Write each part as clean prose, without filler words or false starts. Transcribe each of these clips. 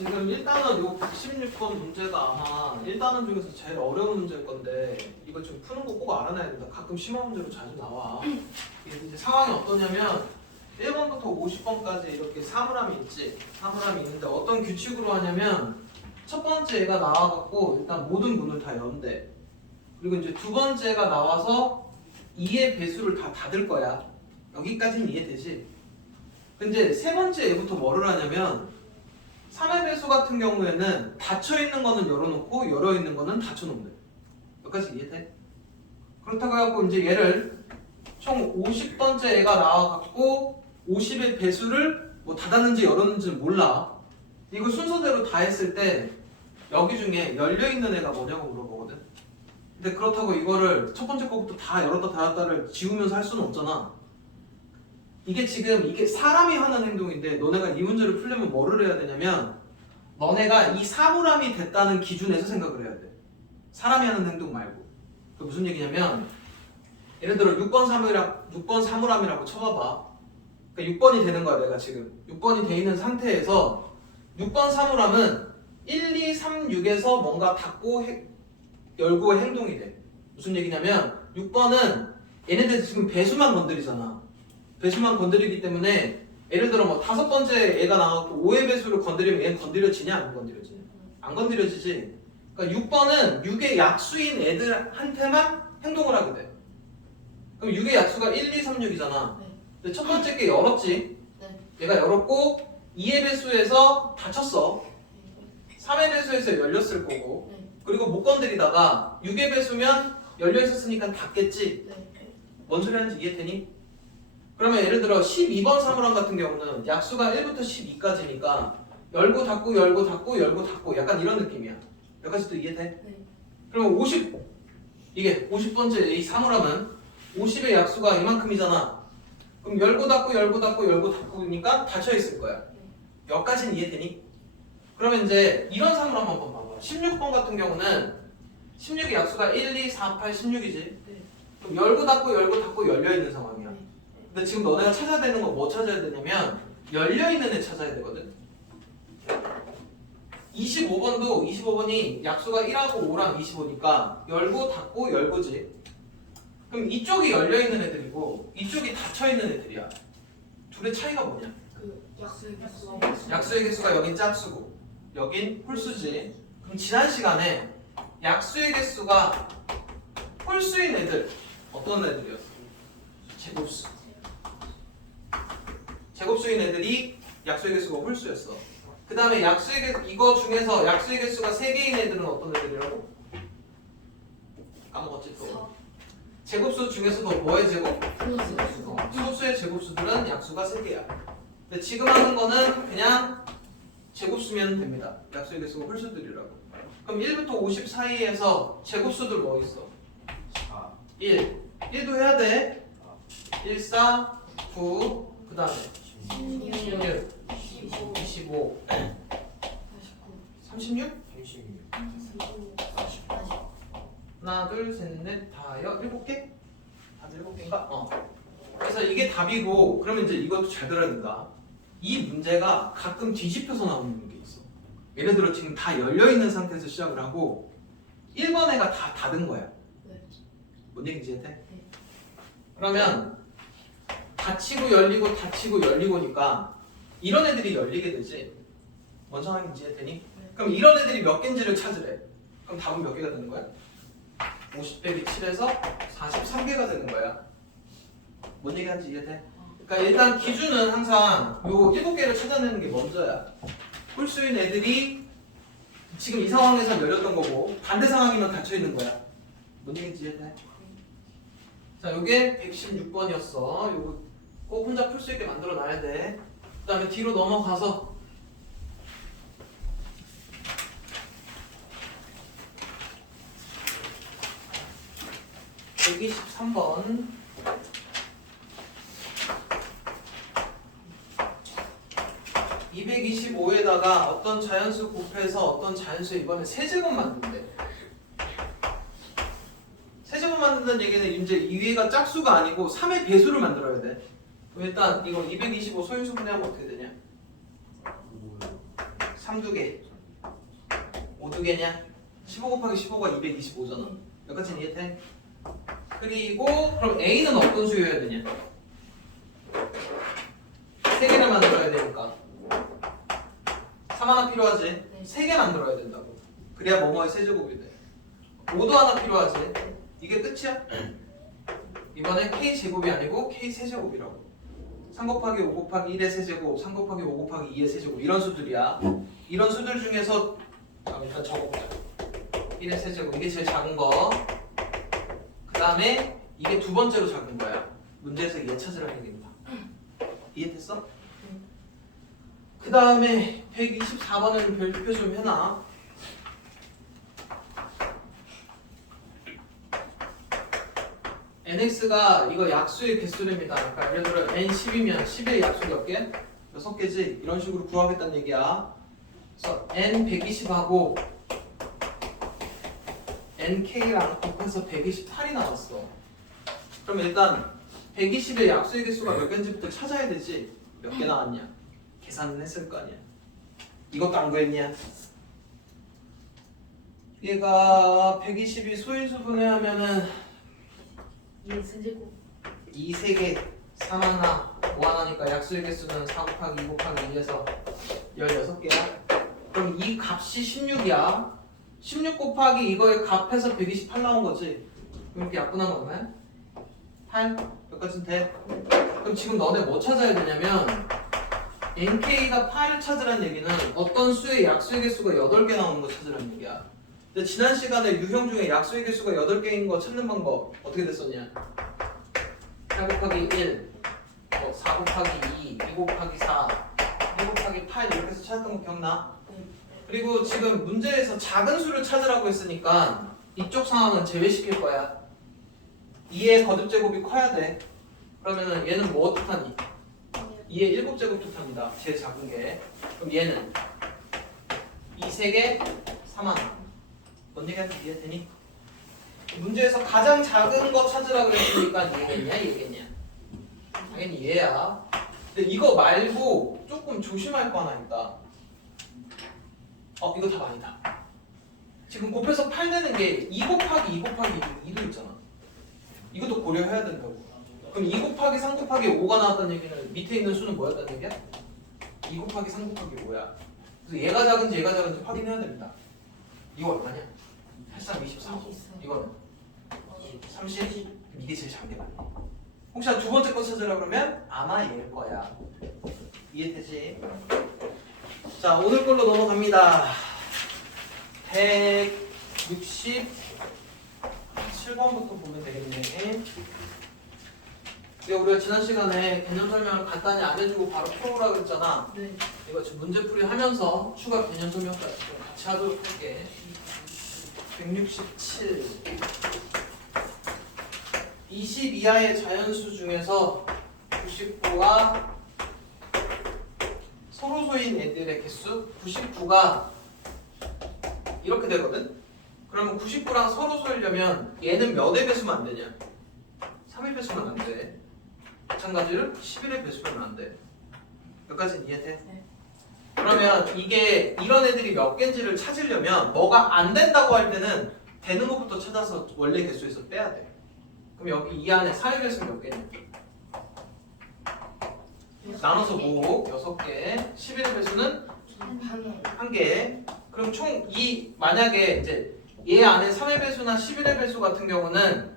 지금 1단원 요 116번 문제가 아마 1단원 중에서 제일 어려운 문제일 건데 이거 지금 푸는 거 꼭 알아놔야 된다. 가끔 심화 문제로 자주 나와. 이게 이제 상황이 어떠냐면 1번부터 50번까지 이렇게 사물함이 있지. 사물함이 있는데 어떤 규칙으로 하냐면 첫 번째 얘가 나와갖고 일단 모든 문을 다 연대. 그리고 이제 두 번째가 나와서 2의 배수를 다 닫을 거야. 여기까지는 이해되지? 근데 세 번째 얘부터 뭐를 하냐면 3의 배수 같은 경우에는 닫혀있는 거는 열어놓고 열어있는 거는 닫혀놓으면 돼. 여기까지 이해돼? 그렇다고 해갖고 이제 얘를 총 50번째 애가 나와갖고 50의 배수를 뭐 닫았는지 열었는지는 몰라. 이거 순서대로 다 했을 때 여기 중에 열려있는 애가 뭐냐고 물어보거든. 근데 그렇다고 이거를 첫 번째 거부터 다 열었다 닫았다를 지우면서 할 수는 없잖아. 이게 지금 이게 사람이 하는 행동인데 너네가 이 문제를 풀려면 뭐를 해야 되냐면 너네가 이 사물함이 됐다는 기준에서 생각을 해야 돼. 사람이 하는 행동 말고. 그 무슨 얘기냐면 예를 들어 6번 사물함이라고 쳐봐봐. 그러니까 6번이 되는 거야 내가 지금. 6번이 돼 있는 상태에서 6번 사물함은 1, 2, 3, 6에서 뭔가 닫고 열고의 행동이 돼. 무슨 얘기냐면 6번은 얘네들 지금 배수만 건드리잖아. 배수만 건드리기 때문에 예를 들어 뭐 5번째 애가 나와서 5의 배수를 건드리면 얘는 건드려지냐 안 건드려지냐? 안 건드려지지. 그러니까 6번은 6의 약수인 애들한테만 행동을 하게 돼. 그럼 6의 약수가 1, 2, 3, 6이잖아. 네. 근데 첫 번째 게 열었지. 네. 얘가 열었고 2의 배수에서 닫혔어. 3의 배수에서 열렸을 거고. 네. 그리고 못 건드리다가 6의 배수면 열려 있었으니까 닫겠지. 네. 뭔 소리 하는지 이해되니? 그러면 예를 들어 12번 사물함 같은 경우는 약수가 1부터 12까지니까 열고 닫고 열고 닫고 열고 닫고 약간 이런 느낌이야. 여기까지도 이해돼? 네. 그러면 50번째 이 사물함은 50의 약수가 이만큼이잖아. 그럼 열고 닫고 열고 닫고 열고 닫고니까 닫혀 있을 거야. 여기까지는 이해되니? 그러면 이제 이런 사물함 한번 봐봐. 16번 같은 경우는 16의 약수가 1, 2, 4, 8, 16이지. 네. 그럼 열고 닫고 열고 닫고 열려 있는 상황이야. 네. 근데 지금 너네가 찾아야 되는 건 뭐 찾아야 되냐면 열려 있는 애 찾아야 되거든. 25번이 약수가 1하고 5랑 25니까 열고 닫고 열고지. 그럼 이쪽이 열려 있는 애들이고 이쪽이 닫혀 있는 애들이야. 둘의 차이가 뭐냐? 그 약수의 개수. 약수의 개수가 여긴 짝수고 여긴 홀수지. 그럼 지난 시간에 약수의 개수가 홀수인 애들 어떤 애들이었어? 제곱수. 제곱수인 애들이 약수의 개수가 홀수였어. 그 다음에 약수의 개수 이거 중에서 약수의 개수가 3개인 애들은 어떤 애들이라고? 까먹었지 또. 제곱수 중에서도 뭐의 제곱? 소수의 제곱수들은 약수가 3개야. 근데 지금 하는 거는 그냥 제곱수면 됩니다. 약수의 개수가 홀수들이라고. 그럼 1부터 50 사이에서 제곱수들 뭐 있어? 1. 1도 해야 돼. 1, 4, 9, 그 다음에 16, 25, 36? 하나, 둘, 셋, 넷, 다여, 7개? 다들 7개인가? 그래서 이게 답이고, 그러면 이제 이것도 잘 들어야 된다. 이 문제가 가끔 뒤집혀서 나오는 게 있어. 예를 들어 지금 다 열려있는 상태에서 시작을 하고 1번 애가 다 닫은 거야. 네. 뭔 얘기인지 이해돼? 네. 그러면 닫히고 열리고 닫히고 열리고니까 이런 애들이 열리게 되지. 뭔 상황인지 이해되니? 네. 그럼 이런 애들이 몇 개인지를 찾으래. 그럼 답은 몇 개가 되는 거야? 50 빼기 7에서 43개가 되는 거야. 뭔 얘기하는지 이해돼? 그러니까 일단 기준은 항상 요 7개를 찾아내는 게 먼저야. 홀수인 애들이 지금 이 상황에서 열렸던 거고 반대 상황이면 닫혀 있는 거야. 뭔 얘기인지 이해돼? 자, 요게 116번이었어. 요거 꼭 혼자 풀 수 있게 만들어 놔야 돼. 그 다음에 뒤로 넘어가서 (123번) 225에다가 어떤 자연수 곱해서 어떤 자연수 이번에 세제곱 만든대. 세제곱 만든다는 얘기는 이제 이 위에가 짝수가 아니고 3의 배수를 만들어야 돼. 그럼 일단 이거 225 소인수 분해하면 어떻게 되냐? 3두개 5두개냐? 15 곱하기 15가 225잖아. 여기까지는 이해돼? 그리고 그럼 A는 어떤 수여야 되냐? 3개를 만들어야 되니까 3 하나 필요하지? 네. 3개 만들어야 된다고. 그래야 뭐뭐의 세제곱이 돼. 5도 하나 필요하지? 이게 끝이야? 이번엔 K제곱이 아니고 K세제곱이라고. 3 곱하기 5 곱하기 1의 세제곱, 3 곱하기 5 곱하기 2의 세제곱 이런 수들이야. 이런 수들 중에서 일단 적어보자. 1의 세제곱 이게 제일 작은 거. 그 다음에 이게 두 번째로 작은 거야. 문제에서 얘 찾으라는 얘기입니다. 이해됐어? 그 다음에 124번을 별표 좀 해놔. nx가 이거 약수의 개수랍니다. 그러니까 예를 들어 n10이면 10의 약수 몇 개? 6개지? 이런 식으로 구하겠다는 얘기야. 그래서 n120하고 nk랑 곱해서 128이 나왔어. 그럼 일단 120의 약수의 개수가 몇 개인지부터 찾아야 되지. 몇 개 나왔냐? 계산은 했을 거 아니야. 이것도 안 구했냐? 얘가 120이 소인수분해 하면은 2 3개 3 하나 5 하나니까 약수의 개수는 4 곱하기 2 곱하기 2에서 16개야. 그럼 이 값이 16이야. 16 곱하기 이거의 값에서 128 나온 거지. 그럼 이렇게 약분한 거 얼마야? 8? 여기까지는 돼? 그럼 지금 너네 뭐 찾아야 되냐면 nk가 8을 찾으라는 얘기는 어떤 수의 약수의 개수가 8개 나오는 거 찾으라는 얘기야. 근데 지난 시간에 유형 중에 약수의 개수가 8개인 거 찾는 방법 어떻게 됐었냐? 8 곱하기 1, 4 곱하기 2, 2 곱하기 4, 2 곱하기 8 이렇게 해서 찾았던 거 기억나? 그리고 지금 문제에서 작은 수를 찾으라고 했으니까 이쪽 상황은 제외시킬 거야. 2의 거듭제곱이 커야 돼. 그러면은 얘는 뭐 뜻하니? 2의 7제곱 뜻합니다. 제일 작은 게. 그럼 얘는 2 3개 3 하나. 뭔 얘기하는지 이해되니? 문제에서 가장 작은 거 찾으라 그랬으니까 얘겠냐 얘겠냐? 당연히 얘야. 근데 이거 말고 조금 조심할 거 하나 있다. 이거 답 아니다. 지금 곱해서 8 되는 게 2 곱하기 2 곱하기 2도 있잖아. 이것도 고려해야 된다고. 그럼 2 곱하기 3 곱하기 5가 나왔다는 얘기는 밑에 있는 수는 뭐였다는 얘기야? 2 곱하기 3 곱하기 5야. 그래서 얘가 작은지 얘가 작은지 확인해야 됩니다. 이거 얼마냐? 83, 24. 이거는 30. 이게 제일 작은 게 맞네. 혹시 두 번째 거 찾으라 그러면 아마 얘일 거야. 이해되지? 자, 오늘 걸로 넘어갑니다. 167번부터 보면 되겠네. 우리가 지난 시간에 개념 설명을 간단히 안 해주고 바로 풀어보라 그랬잖아. 네. 이거 지금 문제풀이 하면서 추가 개념 설명까지 좀 같이 하도록 할게. 167. 20 이하의 자연수 중에서 99와 서로소인 애들의 개수 99가 이렇게 되거든? 그러면 99랑 서로소이려면 얘는 몇의 배수면 안 되냐? 3의 배수면 안 돼. 마찬가지로 11의 배수면 안 돼. 여기까지는 이해돼? 네. 그러면 이게 이런 애들이 몇 개인지를 찾으려면 뭐가 안 된다고 할 때는 되는 것부터 찾아서 원래 개수에서 빼야 돼. 그럼 여기 이 안에 4의 배수는 몇 개냐? 나눠서 뭐 6개, 11의 배수는 1개. 그럼 총 만약에 이제 얘 안에 3의 배수나 11의 배수 같은 경우는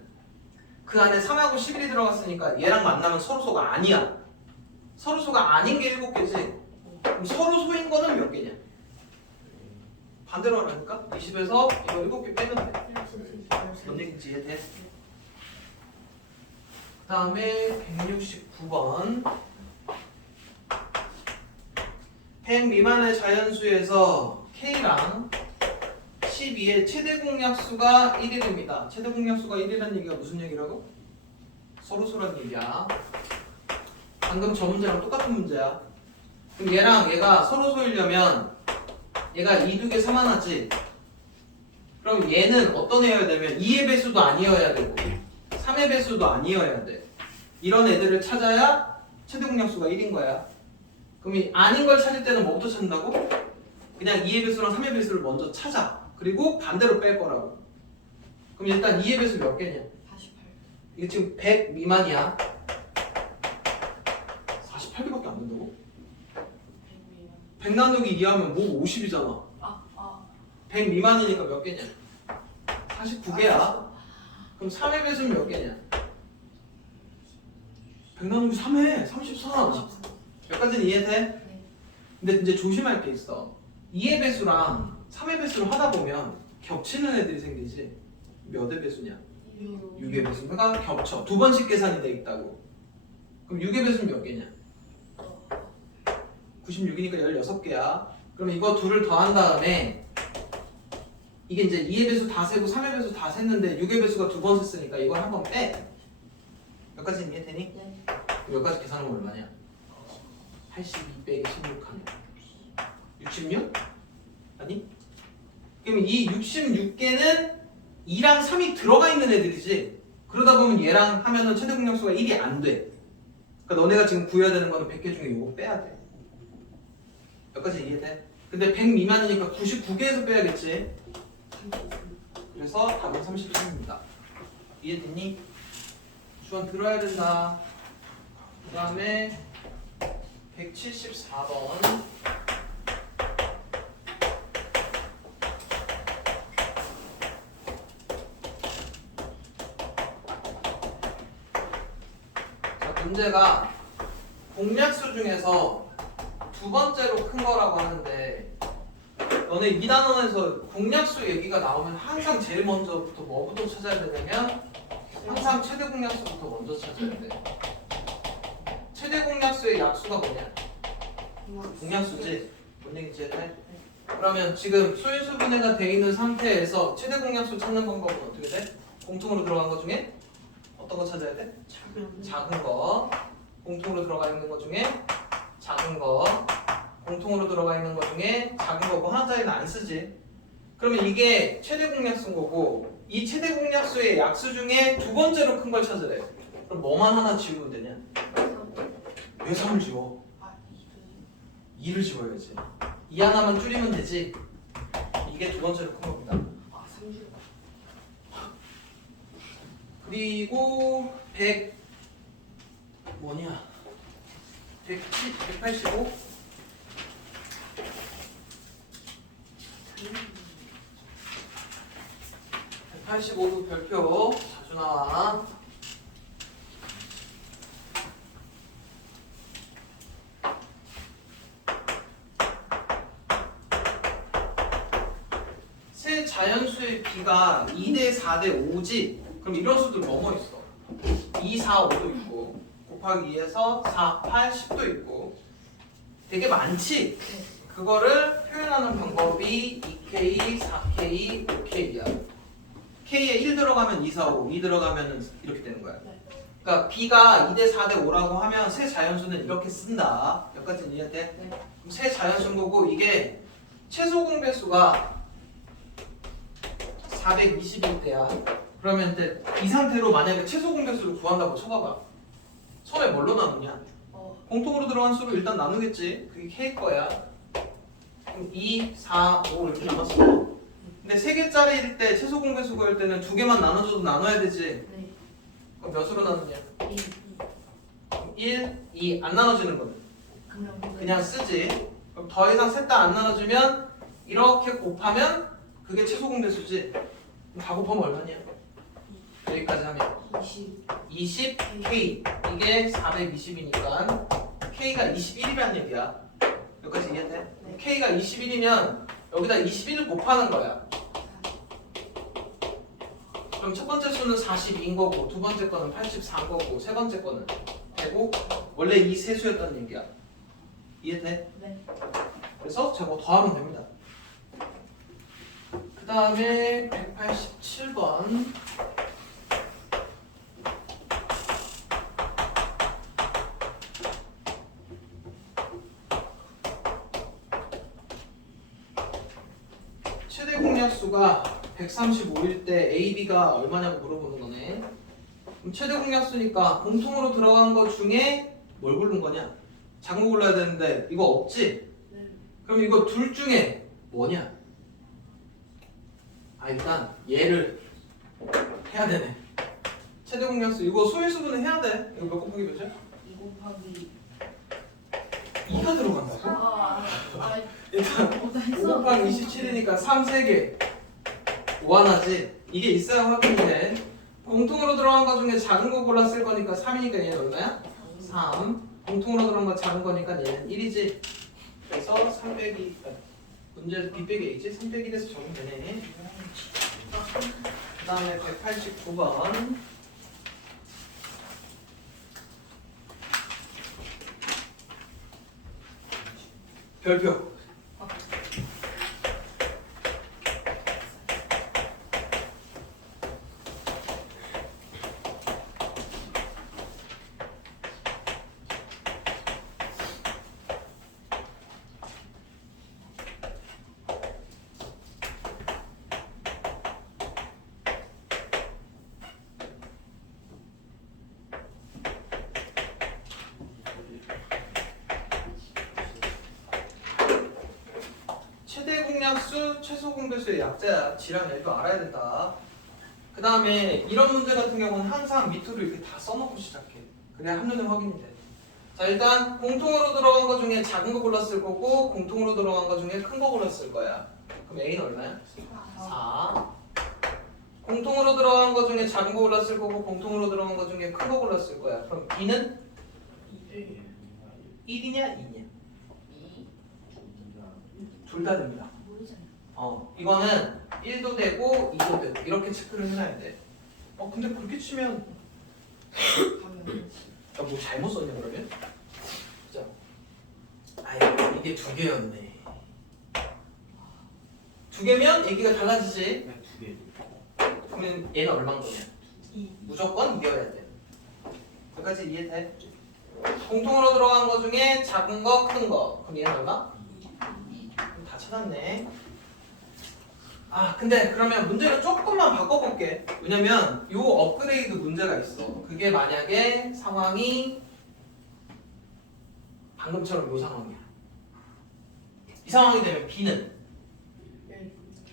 그 안에 3하고 11이 들어갔으니까 얘랑 만나면 서로소가 아니야. 서로소가 아닌 게 7개지. 그럼 서로소인 거는 몇 개냐? 반대로 하라니까? 20에서 이거 7개 빼면 돼. 뭔 얘기인지 이해돼? 그 다음에 169번. 100 미만의 자연수에서 K랑 12의 최대 공약수가 1이랍니다. 최대 공약수가 1이라는 얘기가 무슨 얘기라고? 서로소라는 얘기야. 방금 저 문제랑 똑같은 문제야. 그럼 얘랑 얘가 서로소이려면 얘가 2, 2개 3 하나지. 그럼 얘는 어떤 애여야 되면 2의 배수도 아니어야 되고 3의 배수도 아니어야 돼. 이런 애들을 찾아야 최대 공약수가 1인 거야. 그럼 이 아닌 걸 찾을 때는 뭐부터 찾는다고? 그냥 2의 배수랑 3의 배수를 먼저 찾아. 그리고 반대로 뺄 거라고. 그럼 일단 2의 배수 몇 개냐? 48. 이게 지금 100 미만이야. 48개밖에 안 된다고? 100 나누기 2하면 뭐 50이잖아. 100 미만이니까 몇 개냐? 49개야. 그럼 3의 배수는 몇 개냐? 100 나누기 3해. 33. 여기까지는 이해돼? 네. 근데 이제 조심할 게 있어. 2의 배수랑 3의 배수를 하다 보면 겹치는 애들이 생기지. 몇의 배수냐? 6의 배수가 겹쳐. 두 번씩 계산이 돼 있다고. 그럼 6의 배수는 몇 개냐? 96이니까 16개야. 그럼 이거 둘을 더한 다음에 이게 이제 2의 배수 다 세고 3의 배수 다 셌는데 6의 배수가 두 번 셌으니까 이걸 한 번 빼. 여기까지 이해되니? 네. 여기까지 계산하면 얼마냐? 82 빼기 16 하면 66? 아니? 그럼 이 66개는 2랑 3이 들어가 있는 애들이지. 그러다 보면 얘랑 하면은 최대 공약수가 1이 안 돼. 그러니까 너네가 지금 구해야 되는 거는 100개 중에 이거 빼야 돼. 여기까지 이해돼? 근데 100 미만이니까 99개에서 빼야겠지. 그래서 답은 33입니다. 이해됐니? 주원 들어야 된다. 그 다음에 174번. 자, 문제가 공약수 중에서 두 번째로 큰 거라고 하는데 너네 2단원에서 공약수 얘기가 나오면 항상 제일 먼저부터 뭐부터 찾아야 되냐면 항상 최대 공약수부터 먼저 찾아야 돼. 최대 공약수의 약수가 뭐냐? 공약수지. 뭔 얘기인지 해? 그러면 지금 소인수 분해가 돼 있는 상태에서 최대 공약수 찾는 방법은 어떻게 돼? 공통으로 들어간 것 중에 어떤 거 찾아야 돼? 작은 거. 공통으로 들어가 있는 것 중에 작은 거. 공통으로 들어가 있는 것 중에 작은 거고 하나짜리는 안 쓰지. 그러면 이게 최대 공약수인 거고 이 최대 공약수의 약수 중에 두 번째로 큰 걸 찾으래. 그럼 뭐만 하나 지우면 되냐? 왜 3을 지워? 2를 지워야지. 2 하나만 줄이면 되지. 이게 두 번째로 큰 겁니다. 그리고 100 뭐냐? 185? 185도 별표 자주 나와. 세 자연수의 비가 2대 4대 5지? 그럼 이런 수들 뭐뭐 있어? 2, 4, 5도 있고 곱하기 2에서 4, 8, 10도 있고 되게 많지? 그거를 표현하는 방법이 2K, 4K, 5K야. K에 1 들어가면 2, 4, 5, 2 들어가면 이렇게 되는 거야. 그러니까 B가 2대 4대 5라고 하면 세 자연수는 이렇게 쓴다. 여기까지 이해돼? 그럼 세 자연수인 거고 이게 최소 공배수가 420일 때야. 그러면 이제 이 상태로 만약에 최소 공배수를 구한다고 쳐봐봐. 처음에 뭘로 나누냐? 공통으로 들어간 수로 일단 나누겠지. 그게 K 거야. 그럼 2, 4, 5 이렇게 나눴어. 근데 3개짜리일 때 최소 공배수 구할 때는 2개만 나눠줘도 나눠야 되지. 그럼 몇으로 나누냐? 1, 2 안 나눠지는 거는 그냥 쓰지. 그럼 더 이상 셋 다 안 나눠주면 이렇게 곱하면 그게 최소 공배수지. 그럼 다 곱하면 얼마냐? 여기까지 하면 20K. 이게 420이니까 K가 21이란 얘기야. 여기까지 이해돼? K가 21이면 여기다 21을 곱하는 거야. 그럼 첫 번째 수는 42인 거고 두 번째 거는 84인 거고 세 번째 거는 되고 원래 이 세 수였다는 얘기야. 이해돼? 네. 그래서 저거 더하면 됩니다. 그 다음에 187번. 최대 공약수가 135일 때 A, B가 얼마냐고 물어보는 거네. 그럼 최대 공약수니까 공통으로 들어간 것 중에 뭘 고른 거냐? 작은 거 골라야 되는데 이거 없지? 그럼 이거 둘 중에 뭐냐? 아 일단 얘를 해야 되네. 최대 공약수 이거 소일수분은 해야 돼. 이거 몇 곱하기 몇이야? 2 곱하기 2가 들어간다고? 일단 나 5 했어. 곱하기 27이니까 3 3개 무한하지? 이게 있어야 확인돼. 공통으로 들어간 거 중에 작은 거 골랐을 거니까 3이니까 얘는 얼마야? 3. 공통으로 들어간 거 작은 거니까 얘는 1이지. 그래서 3 빼기 문제에서 b 빼기 a지? 3 빼기 1에서 적용되네. 그 다음에 189번 별표. 최대 공약수, 최소 공배수의 약자야. G랑 L도 알아야 된다. 그 다음에 이런 문제 같은 경우는 항상 밑으로 이렇게 다 써놓고 시작해. 그래야 한눈에 확인이 돼. 자 일단 공통으로 들어간 거 중에 작은 거 골랐을 거고 공통으로 들어간 거 중에 큰 거 골랐을 거야. 그럼 A는 얼마야? 4. 공통으로 들어간 거 중에 작은 거 골랐을 거고 공통으로 들어간 거 중에 큰 거 골랐을 거야. 그럼 B는 1이냐 2냐? 2 둘 다 됩니다. 모르잖아. 이거는 1도 되고 2도 되고 이렇게 체크를 해놔야 돼. 근데 그렇게 치면 가면 나 뭐 잘못 썼냐 그러면? 자, 아이 이게 두 개였네. 두 개면 얘기가 달라지지. 그러면 얘는 얼마인 거냐? 2 무조건 이겨야 돼. 여기까지 이해돼? 공통으로 들어간 거 중에 작은 거, 큰 거. 그럼 얘는 얼마? 2 다 찾았네. 근데 그러면 문제를 조금만 바꿔볼게. 왜냐면 요 업그레이드 문제가 있어. 그게 만약에 상황이 방금처럼 요 상황이야. 이 상황이 되면 B는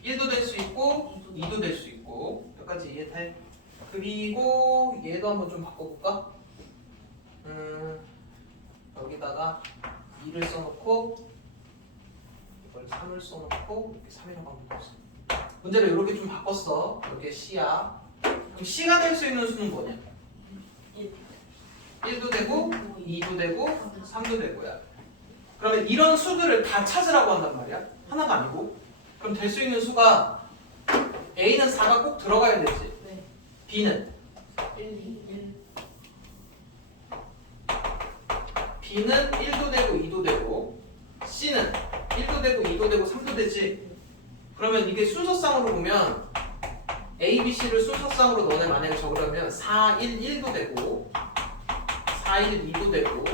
1도 될 수 있고 2도 될 수 있고. 여기까지 이해돼? 그리고 얘도 한번 좀 바꿔볼까? 여기다가 2를 써놓고 이걸 3을 써놓고 이렇게 3이라고 한번 바꿨어. 문제를 이렇게 좀 바꿨어. 이렇게 C야. 그럼 C가 될 수 있는 수는 뭐냐? 1도 되고 2도 되고 3도 되고야. 그러면 이런 수들을 다 찾으라고 한단 말이야. 하나가 아니고. 그럼 될 수 있는 수가 A는 4가 꼭 들어가야 되지. 네. B는 1 2 1 B는 1도 되고 2도 되고 C는 1도 되고 2도 되고 3도 되지. 그러면 이게 순서상으로 보면 A, B, C를 순서상으로 너네 만약에 적으려면 4, 1, 1도 되고 4, 1, 2도 되고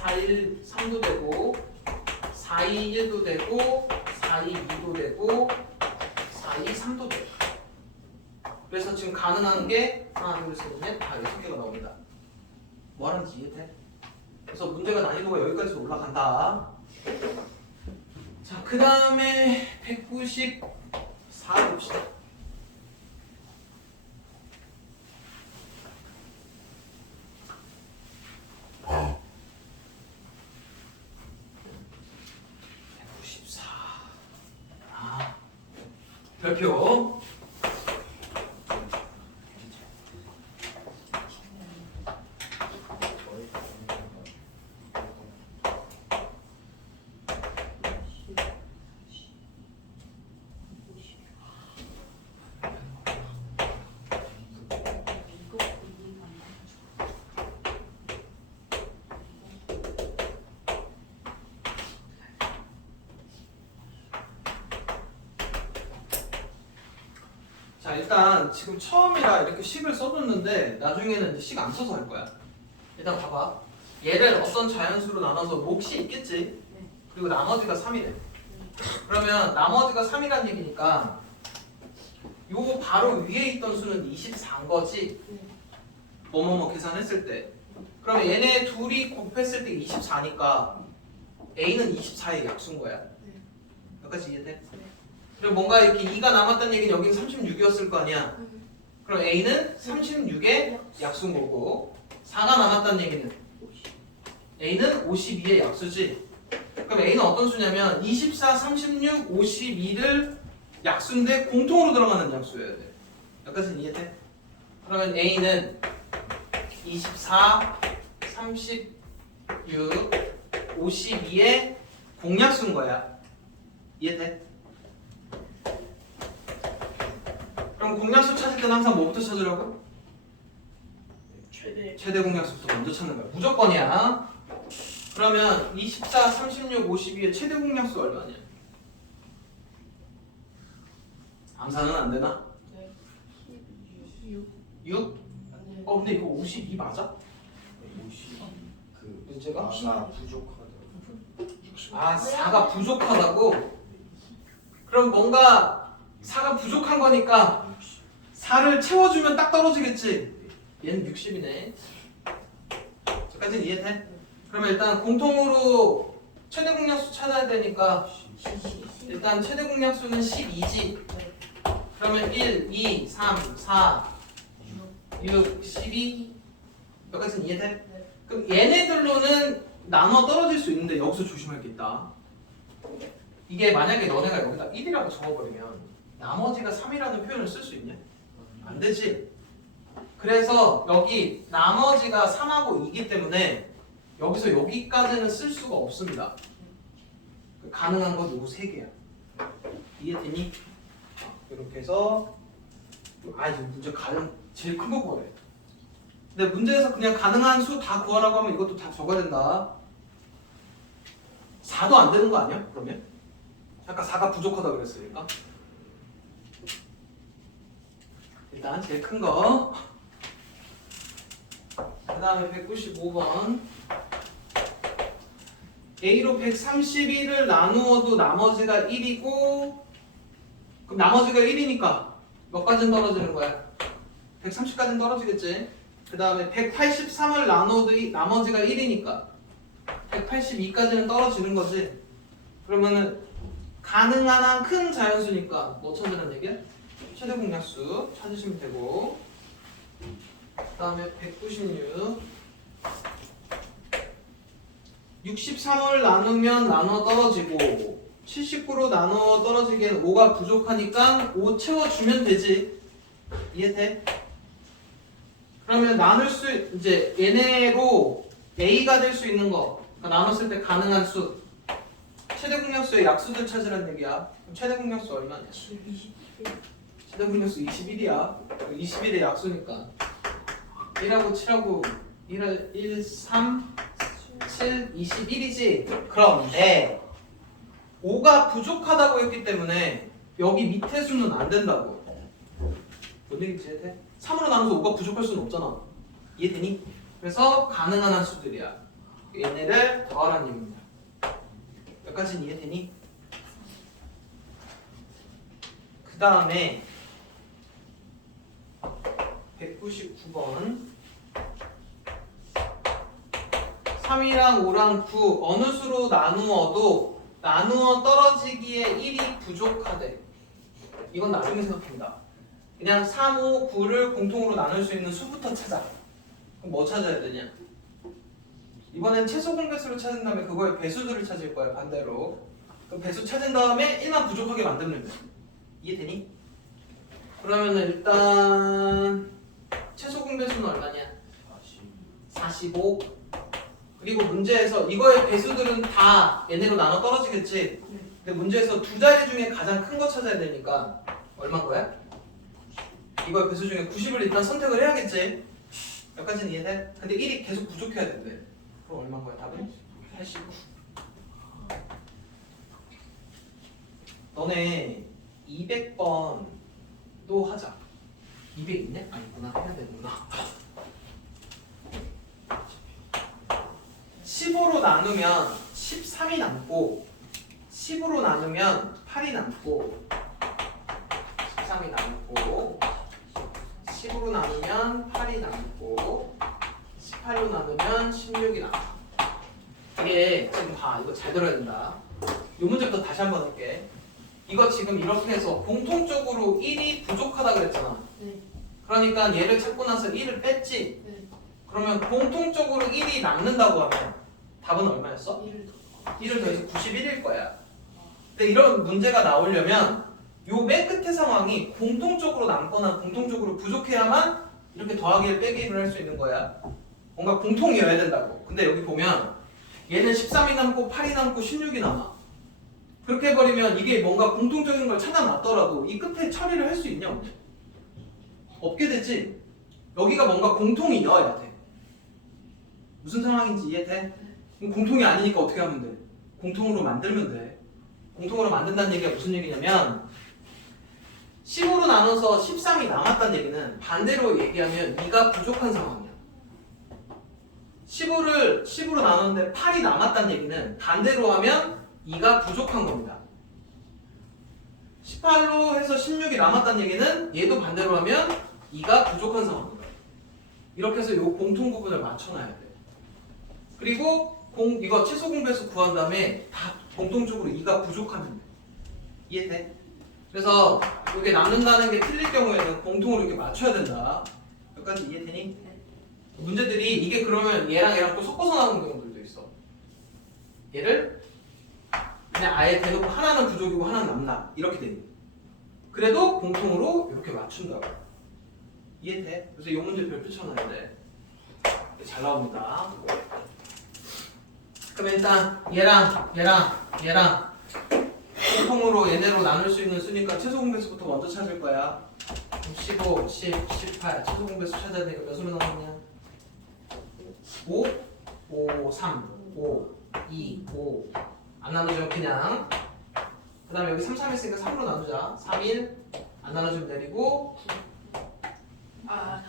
4, 1, 3도 되고 4, 2, 1도 되고 4, 2, 2도 되고 4, 2, 3도 되고. 그래서 지금 가능한 게 하나, 둘, 셋, 넷, 다 6개가 나옵니다. 뭐 하는지 이해돼? 그래서 문제가 난이도가 여기까지 올라간다. 자, 그 다음에 194 봅시다. 별표. 자, 일단 지금 처음이라 이렇게 식을 써줬는데 나중에는 이제 식 안 써서 할 거야. 일단 봐봐. 얘를 어떤 자연수로 나눠서 몫이 있겠지. 그리고 나머지가 3이래. 그러면 나머지가 3이란 얘기니까 요 바로 위에 있던 수는 24인 거지. 뭐뭐뭐 계산했을 때. 그러면 얘네 둘이 곱했을 때 24니까 A는 24의 약수인 거야. 여기까지 이해돼? 그리고 뭔가 이렇게 2가 남았다는 얘기는 여기는 36이었을 거 아니야. 그럼 A는 36의 약수인 거고 4가 남았다는 얘기는 A는 52의 약수지. 그럼 A는 어떤 수냐면 24, 36, 52를 약수인데 공통으로 들어가는 약수여야 돼. 여기까지는 이해돼? 그러면 A는 24, 36, 52의 공약수인 거야. 이해돼? 그럼 공약수 찾을 때는 항상 뭐부터 찾으라고? 최대 공약수부터 먼저 찾는 거야. 무조건이야. 그러면 24, 36, 52의 최대 공약수 얼마냐? 암산은 안 되나? 네. 6? 근데 이거 52 맞아? 50. 그 문제가? 4가 부족하다. 4가 부족하다고? 그럼 뭔가 4가 부족한 거니까 4를 채워주면 딱 떨어지겠지? 얘는 60이네. 저까지는 이해돼? 그러면 일단 공통으로 최대 공약수 찾아야 되니까 일단 최대 공약수는 12지. 그러면 1, 2, 3, 4, 6, 12 여기까지는 이해돼? 네. 그럼 얘네들로는 나눠 떨어질 수 있는데 여기서 조심할 게 있다. 이게 만약에 너네가 여기다 1이라고 적어버리면 나머지가 3이라는 표현을 쓸 수 있냐? 안 되지. 그래서 여기 나머지가 3하고 2기 때문에 여기서 여기까지는 쓸 수가 없습니다. 가능한 건 요거 3개야. 이해되니? 이렇게 해서 이제 문제 가장 제일 큰 거 구하래. 근데 문제에서 그냥 가능한 수 다 구하라고 하면 이것도 다 적어야 된다. 4도 안 되는 거 아니야? 그러면? 아까 4가 부족하다 그랬으니까. 일단 제일 큰 거. 그 다음에 195번. A로 131을 나누어도 나머지가 1이고 그럼 나머지가 1이니까 몇 가지는 떨어지는 거야? 130까지는 떨어지겠지. 그 다음에 183을 나누어도 나머지가 1이니까 182까지는 떨어지는 거지. 그러면은 가능한 한 큰 자연수니까 뭐 찾으라는 얘기야? 최대 공약수 찾으시면 되고 그 다음에 196 63을 나누면 나눠 떨어지고 79로 나눠 떨어지기엔 5가 부족하니까 5 채워주면 되지. 이해돼? 그러면 나눌 수 이제 얘네로 A가 될 수 있는 거 그러니까 나눴을 때 가능한 수 최대 공약수의 약수들 찾으라는 얘기야. 그럼 최대 공약수 얼마냐? 최대 공약수 21이야. 21의 약수니까 1하고 7하고 1, 3, 7, 21이지. 그런데 5가 부족하다고 했기 때문에 여기 밑에 수는 안 된다고. 뭔 얘기인지 이해돼? 3으로 나눠서 5가 부족할 수는 없잖아. 이해되니? 그래서 가능한 한 수들이야. 얘네를 더하라는 얘기입니다. 여기까지는 이해되니? 그 다음에 199번 3이랑 5랑 9 어느 수로 나누어도 나누어 떨어지기에 1이 부족하대. 이건 나중에 생각합니다. 그냥 3, 5, 9를 공통으로 나눌 수 있는 수부터 찾아. 그럼 뭐 찾아야 되냐? 이번엔 최소 공배수를 찾은 다음에 그거의 배수들을 찾을 거야. 반대로. 그럼 배수 찾은 다음에 1만 부족하게 만들면 돼. 이해되니? 그러면은 일단 최소 공배수는 얼마냐? 45. 그리고 문제에서 이거의 배수들은 다 얘네로 나눠 떨어지겠지? 근데 문제에서 두 자리 중에 가장 큰 거 찾아야 되니까 얼마인 거야? 이거의 배수 중에 90을 일단 선택을 해야겠지? 여기까지는 이해돼? 근데 1이 계속 부족해야 된대. 그럼 얼마인 거야 답은? 89. 너네 200번도 하자. 200 있냐? 아니구나. 해야 되는구나. 15로 나누면 13이 남고 10으로 나누면 8이 남고 13이 남고 10으로 나누면 8이 남고 18로 나누면 16이 남고. 이게 지금 봐. 이거 잘 들어야 된다. 이 문제부터 다시 한번 할게. 이거 지금 이렇게 해서 공통적으로 1이 부족하다 그랬잖아. 네. 그러니까 얘를 찾고 나서 1을 뺐지. 네. 그러면 공통적으로 1이 남는다고 하면 답은 얼마였어? 1을 1을 더해서 91일 거야. 근데 이런 문제가 나오려면 요 맨 끝에 상황이 공통적으로 남거나 공통적으로 부족해야만 이렇게 더하기를 빼기를 할 수 있는 거야. 뭔가 공통이어야 된다고. 근데 여기 보면 얘는 13이 남고 8이 남고 16이 남아. 그렇게 해버리면 이게 뭔가 공통적인 걸 찾아놨더라도 이 끝에 처리를 할 수 있냐 없냐? 없게 되지. 여기가 뭔가 공통이어야 돼. 무슨 상황인지 이해돼? 그럼 공통이 아니니까 어떻게 하면 돼? 공통으로 만들면 돼. 공통으로 만든다는 얘기가 무슨 얘기냐면 10으로 나눠서 13이 남았다는 얘기는 반대로 얘기하면 2가 부족한 상황이야. 10으로 나눴는데 8이 남았다는 얘기는 반대로 하면 2가 부족한 겁니다. 18로 해서 16이 남았다는 얘기는 얘도 반대로 하면 2가 부족한 상황입니다. 이렇게 해서 이 공통 부분을 맞춰놔야 돼. 그리고 이거 최소 공배수 구한 다음에 다 공통적으로 2가 부족하면 돼. 이해돼? 그래서 이게 남는다는 게 틀릴 경우에는 공통으로 이렇게 맞춰야 된다. 여기까지 이해되니? 문제들이 이게 그러면 얘랑 또 섞어서 나오는 경우들도 있어. 얘를 그냥 아예 대놓고 하나는 부족이고 하나는 남나 이렇게 되니. 그래도 공통으로 이렇게 맞춘다고. 이해돼? 그래서 이 문제 별표 쳐놔야 돼. 잘 나옵니다. 그럼 일단 얘랑 공통으로 얘네로 나눌 수 있는 수니까 최소 공배수부터 먼저 찾을 거야. 그럼 15, 10, 18 최소 공배수 찾아야 되니까 몇으로 나오냐? 5, 5, 3, 5, 2, 5 안 나누죠 그냥. 그 다음에 여기 3, 3 했으니까 3으로 나누자. 3, 1 안 나눠주면 내리고 아,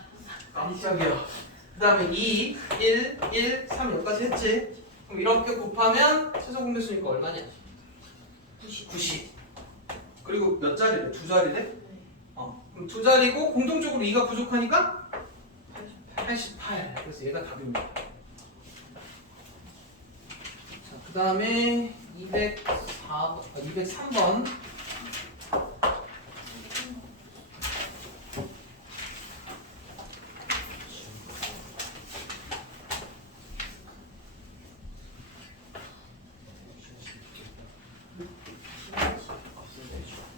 깜짝이야. 그 다음에 2, 1, 1, 3 여기까지 했지. 그럼 이렇게 곱하면 최소 공배수니까 얼마냐? 90. 그리고 몇 자리래? 두 자리래? 그럼 두 자리고 공통적으로 2가 부족하니까 88. 그래서 얘가 답입니다. 자, 그 다음에 203번.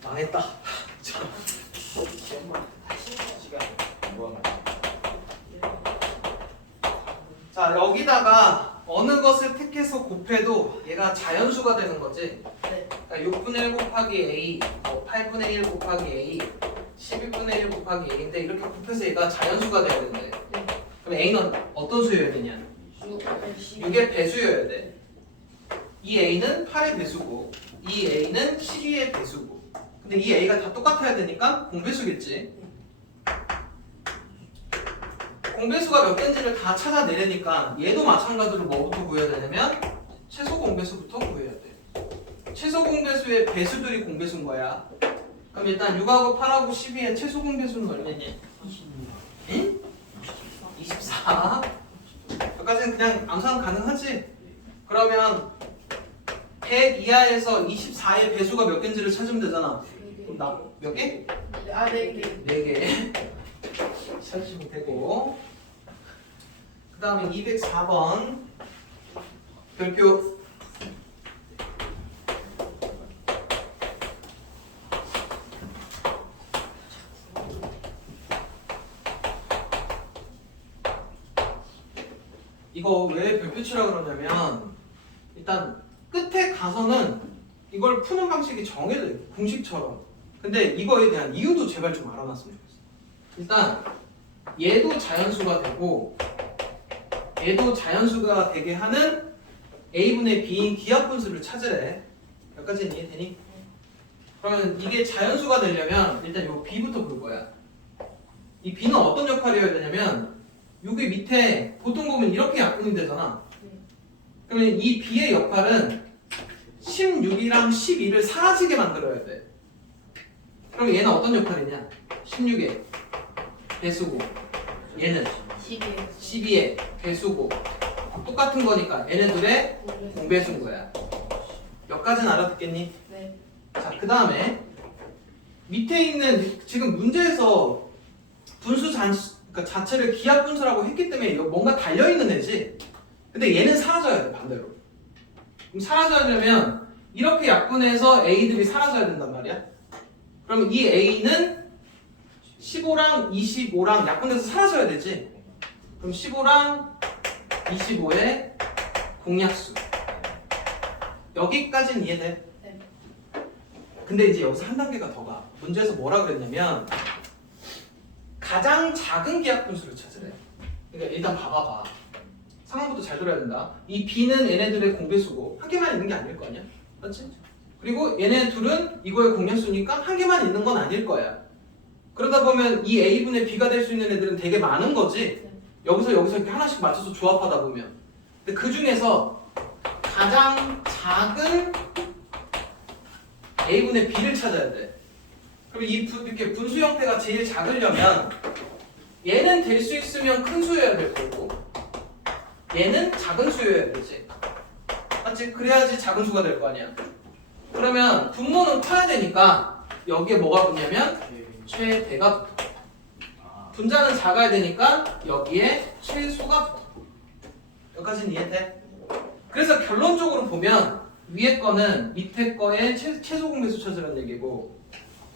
망했다. 자, 여기다가 어느 것을 택해서 곱해도 얘가 자연수가 되는 거지. 네. 그러니까 6분의 1 곱하기 A, 8분의 1 곱하기 A, 11분의 1 곱하기 A인데 이렇게 곱해서 얘가 자연수가 돼야 되는데. 네. 그럼 A는 어떤 수여야 되냐? 6의 배수여야 돼. 이 A는 8의 배수고 이 A는 12의 배수고. 근데 이 A가 다 똑같아야 되니까 공배수겠지. 공배수가 몇 개인지를 다 찾아내려니까 얘도 마찬가지로 뭐부터 구해야 되냐면 최소 공배수부터 구해야 돼. 최소 공배수의 배수들이 공배수인 거야. 그럼 일단 6하고 8하고 12의 최소 공배수는 얼마니? 26. 24. 여기까지는 그냥 암산 가능하지? 그러면 100 이하에서 24의 배수가 몇 개인지를 찾으면 되잖아. 그럼 나 몇 개? 아, 네. 4개 찾으시면 되고. 그 다음에 204번 별표. 이거 왜 별표치라 그러냐면 일단 끝에 가서는 이걸 푸는 방식이 정해져 있고 공식처럼. 근데 이거에 대한 이유도 제발 좀 알아놨으면 좋겠어. 일단 얘도 자연수가 되고 얘도 자연수가 되게 하는 A분의 B인 기하분수를 찾으래. 여기까지는 이해되니? 그러면 이게 자연수가 되려면 일단 요 B부터 볼 거야. 이 B는 어떤 역할이어야 되냐면 여기 밑에 보통 보면 이렇게 약분이 되잖아. 그러면 이 B의 역할은 16이랑 12를 사라지게 만들어야 돼. 그럼 얘는 어떤 역할이냐? 16의 배수고 얘는 12의 배수고 똑같은 거니까 얘네들의 공배수인 거야. 여기까지는 알아듣겠니? 네. 자, 그 다음에 밑에 있는 지금 문제에서 분수 그러니까 자체를 기하 분수라고 했기 때문에 뭔가 달려있는 애지. 근데 얘는 사라져야 돼, 반대로. 그럼 사라져야되면 이렇게 약분해서 A들이 사라져야 된단 말이야. 그러면 이 A는 15랑 25랑 약분돼서 사라져야 되지. 그럼 15랑 25의 공약수. 여기까지는 이해돼? 네. 근데 이제 여기서 한 단계가 더 가. 문제에서 뭐라 그랬냐면 가장 작은 기하 분수를 찾으래. 그러니까 일단 봐봐봐. 상황부터 잘 들어야 된다. 이 B는 얘네들의 공배수고 한 개만 있는 게 아닐 거 아니야? 맞지? 그리고 얘네 둘은 이거의 공약수니까 한 개만 있는 건 아닐 거야. 그러다 보면 이 A분의 B가 될 수 있는 애들은 되게 많은 거지. 여기서 이렇게 하나씩 맞춰서 조합하다 보면. 근데 그 중에서 가장 작은 A분의 B를 찾아야 돼. 그럼 이렇게 분수 형태가 제일 작으려면 얘는 될 수 있으면 큰 수여야 될 거고 얘는 작은 수여야 되지. 맞지? 그래야지 작은 수가 될 거 아니야. 그러면 분모는 커야 되니까 여기에 뭐가 붙냐면 최대가 붙어. 분자는 작아야 되니까 여기에 최소가 붙어. 여기까지는 이해돼? 그래서 결론적으로 보면 위에 거는 밑에 거의 최소 공배수 찾으라는 얘기고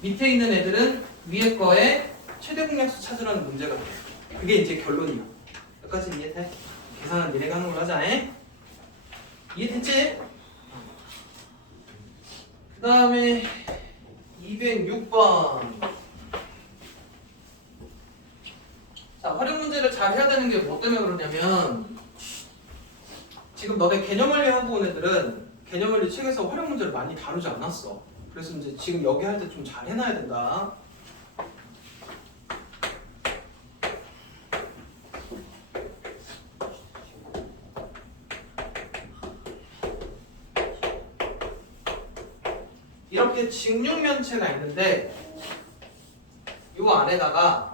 밑에 있는 애들은 위에 거의 최대 공약수 찾으라는 문제가 돼. 그게 이제 결론이야. 여기까지는 이해돼? 계산은 니네가 하는 걸로 하자. 이해됐지? 그 다음에 206번. 자, 활용 문제를 잘 해야 되는 게 뭐 때문에 그러냐면 지금 너네 개념원리 하고 온 애들은 개념원리 책에서 활용 문제를 많이 다루지 않았어. 그래서 이제 지금 여기 할 때 좀 잘 해놔야 된다. 이렇게 직육면체가 있는데 이 안에다가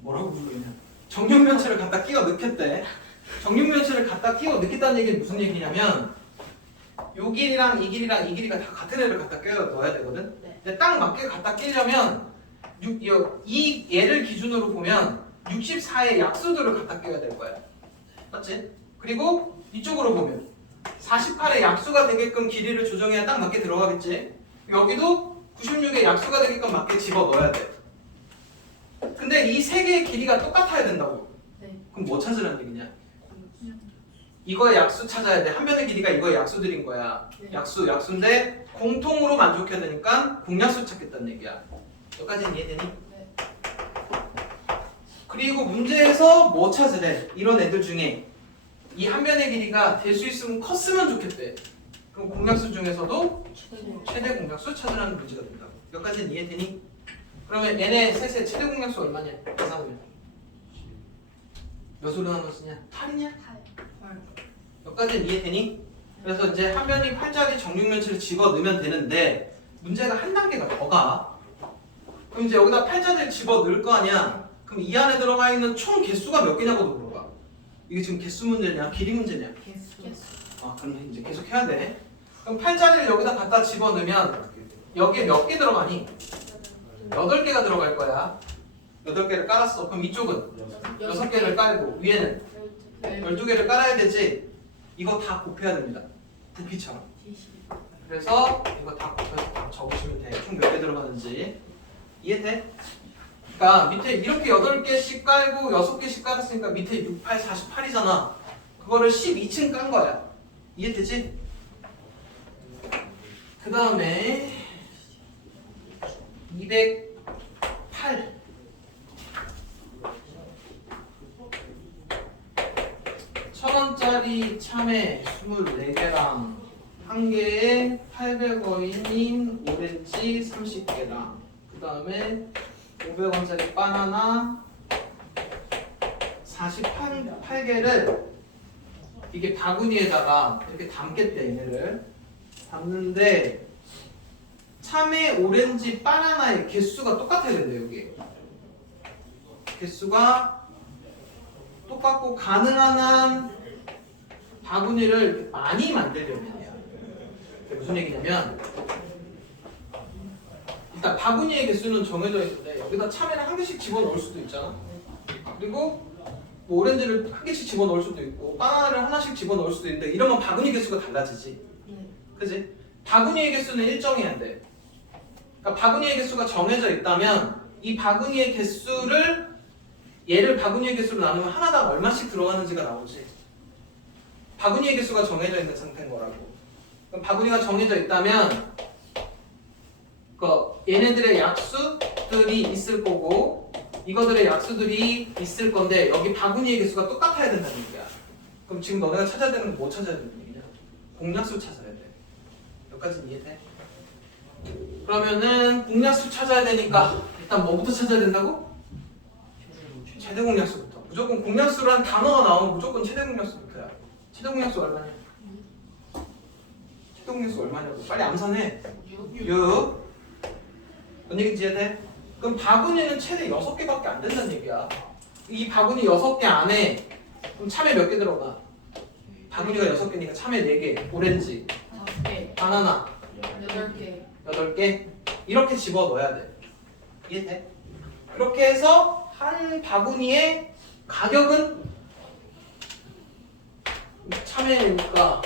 뭐라고 부르냐? 정육면체를 갖다 끼워 넣겠대. 정육면체를 갖다 끼워 넣겠다는 얘기는 무슨 얘기냐면 요 길이랑 이 길이랑 이 길이가 다 같은 애를 갖다 끼워 넣어야 되거든. 근데 딱 맞게 갖다 끼려면 이 얘를 기준으로 보면 64의 약수들을 갖다 끼워야 될 거야. 맞지? 그리고 이쪽으로 보면 48의 약수가 되게끔 길이를 조정해야 딱 맞게 들어가겠지? 여기도 96의 약수가 되게끔 맞게 집어 넣어야 돼. 근데 이 세 개의 길이가 똑같아야 된다고. 네. 그럼 뭐 찾으라는 얘기냐? 이거의 약수 찾아야 돼. 한 변의 길이가 이거의 약수들인 거야. 네. 약수인데 공통으로 만족해야 되니까 공약수 찾겠다는 얘기야. 여기까지는 이해되니? 네. 그리고 문제에서 뭐 찾으래? 이런 애들 중에 이 한 변의 길이가 될 수 있으면 컸으면 좋겠대. 그럼 공약수 중에서도 최대 공약수 찾으라는 문제가 된다. 여기까지는 이해되니? 그러면 얘네 셋의 최대 공약수 얼마냐? 계산하면 몇으로 나눴으냐? 8이냐? 여기까지는 이해되니? 그래서 이제 한 변이 8짜리 정육면체를 집어 넣으면 되는데 문제가 한 단계가 더 가. 그럼 이제 여기다 8짜리를 집어 넣을 거 아니야? 그럼 이 안에 들어가 있는 총 개수가 몇 개냐고도 물어봐. 이게 지금 개수 문제냐? 길이 문제냐? 아, 그럼 이제 계속 해야 돼. 그럼 8짜리를 여기다 갖다 집어 넣으면 여기에 몇 개 들어가니? 8개가 들어갈 거야. 8개를 깔았어. 그럼 이쪽은 6개를 깔고 위에는 12개를 깔아야 되지. 이거 다 곱해야 됩니다. 부피처럼. 그래서 이거 다 곱해서 다 적으시면 돼. 총 몇 개 들어가는지. 이해돼? 그러니까 밑에 이렇게 8개씩 깔고 6개씩 깔았으니까 밑에 6, 8, 48이잖아. 그거를 12층 깐 거야. 이해되지? 그 다음에 208 1000원짜리 참외 24개랑 한 개에 800원인 오렌지 30개랑 그 다음에 500원짜리 바나나 48개를 이게 바구니에다가 이렇게 담겠대. 얘네를 담는데 참외, 오렌지, 바나나의 개수가 똑같아야 된대요. 여기 개수가 똑같고 가능한 한 바구니를 많이 만들려면요. 무슨 얘기냐면 일단 바구니의 개수는 정해져 있는데 여기다 참외를 한 개씩 집어넣을 수도 있잖아. 그리고 뭐 오렌지를 한 개씩 집어넣을 수도 있고 바나나를 하나씩 집어넣을 수도 있는데 이러면 바구니 개수가 달라지지. 그지? 바구니의 개수는 일정해야 돼. 그러니까 바구니의 개수가 정해져 있다면 이 바구니의 개수를 얘를 바구니의 개수로 나누면 하나당 얼마씩 들어가는지가 나오지. 바구니의 개수가 정해져 있는 상태인 거라고. 그럼 바구니가 정해져 있다면 얘네들의 약수들이 있을 거고 이거들의 약수들이 있을 건데 여기 바구니의 개수가 똑같아야 된다는 얘기야. 그럼 지금 너네가 찾아야 되는 건 뭐 찾아야 되는 얘기냐? 공약수 찾아야 돼. 여기까지는 이해돼? 그러면은 공약수 찾아야 되니까 일단 뭐부터 찾아야 된다고? 최대 공약수부터. 무조건 공약수라는 단어가 나오면 무조건 최대 공약수부터야. 최대 공약수 얼마냐? 최대 공약수 얼마냐고. 빨리 암산해. 6. 뭔 얘기인지 이해돼? 그럼 바구니는 최대 6개밖에 안 된다는 얘기야. 이 바구니 6개 안에 그럼 참외 몇 개 들어가? 바구니가 6개니까 참외 4개, 오렌지, 5개, 바나나 8개. 8개 이렇게 집어 넣어야 돼. 이해돼? 그렇게 해서 한 바구니의 가격은 참외니까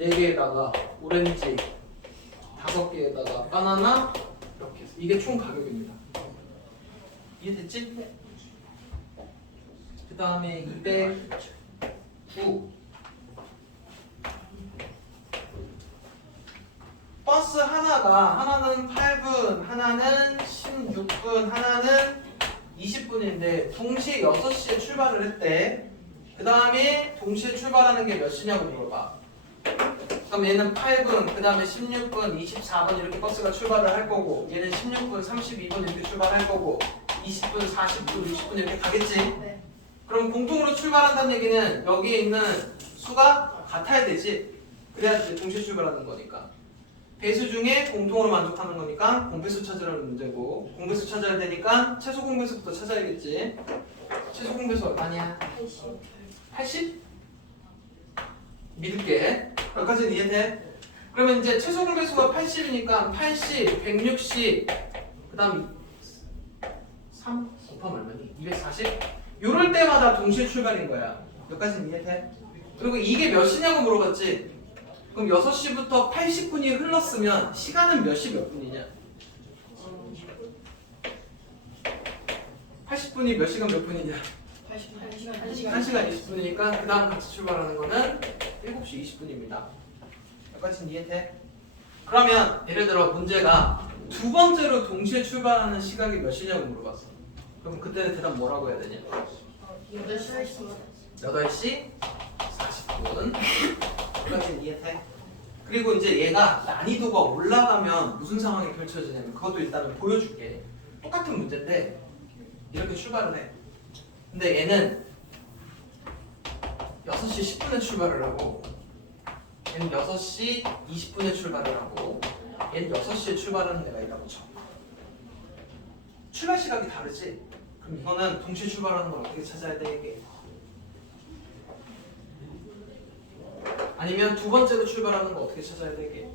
4개에다가 오렌지 5개에다가 바나나 이렇게 해서 이게 총 가격입니다. 이해됐지? 그 다음에 209 버스 하나는 8분, 하나는 16분, 하나는 20분인데 동시에 6시에 출발을 했대. 그 다음에 동시에 출발하는 게 몇 시냐고 물어봐. 그럼 얘는 8분, 그 다음에 16분, 24분 이렇게 버스가 출발을 할 거고 얘는 16분, 32분 이렇게 출발할 거고 20분, 40분, 60분 이렇게 가겠지? 네. 그럼 공통으로 출발한다는 얘기는 여기에 있는 수가 같아야 되지. 그래야 동시에 출발하는 거니까. 배수 중에 공통으로 만족하는 거니까 공배수 찾으라는 문제고 공배수 찾아야 되니까 최소 공배수부터 찾아야겠지. 최소 공배수 얼마냐? 80? 믿을게. 여기까지는 이해돼? 그러면 이제 최소 공배수가 80이니까 80, 160, 그 다음 3 곱하면 얼마니? 240? 요럴 때마다 동시에 출발인 거야. 여기까지는 이해돼? 그리고 이게 몇 시냐고 물어봤지? 그럼 6시부터 80분이 흘렀으면 시간은 몇 시 몇 분이냐? 80분이 몇 시간 몇 분이냐? 1시간 20분이니까 그 다음 같이 출발하는 거는 7시 20분입니다. 여기까지는 이해돼? 그러면 예를 들어 문제가 두 번째로 동시에 출발하는 시각이 몇 시냐고 물어봤어. 그럼 그때는 대답 뭐라고 해야 되냐? 8시 40분. 여기까지는 이해돼? 그리고 이제 얘가 난이도가 올라가면 무슨 상황이 펼쳐지냐면 그것도 일단은 보여줄게. 똑같은 문제인데 이렇게 출발을 해. 근데 얘는 6시 10분에 출발을 하고 얘는 6시 20분에 출발을 하고 얘는 6시에 출발하는 애가 있다고 쳐. 출발 시각이 다르지? 그럼 이거는 동시에 출발하는 걸 어떻게 찾아야 돼 이게? 아니면 두 번째로 출발하는 거 어떻게 찾아야 돼 이게?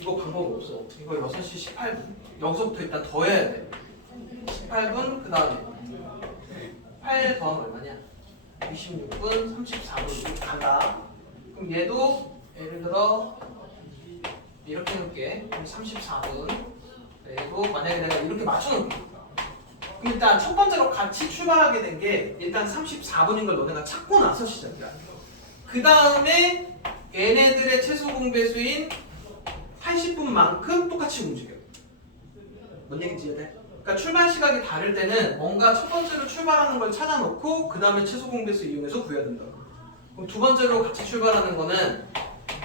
이거 방법 없어. 이거 6시 18분 여기서부터 일단 더 해야 돼. 18분 그 다음에 8 더하면 얼마냐? 26분 34분 이렇게 간다. 그럼 얘도 예를 들어 이렇게 해놓을게. 그럼 34분 그리고 만약에 내가 이렇게 맞춰놓을게. 그럼 일단 첫 번째로 같이 출발하게 된 게 일단 34분인 걸 너네가 찾고 나서 시작이야. 그 다음에 얘네들의 최소 공배수인 80분만큼 똑같이 움직여. 뭔 얘기인지 이해돼? 그러니까 출발 시각이 다를 때는 뭔가 첫 번째로 출발하는 걸 찾아놓고 그 다음에 최소 공배수 이용해서 구해야 된다. 그럼 두 번째로 같이 출발하는 거는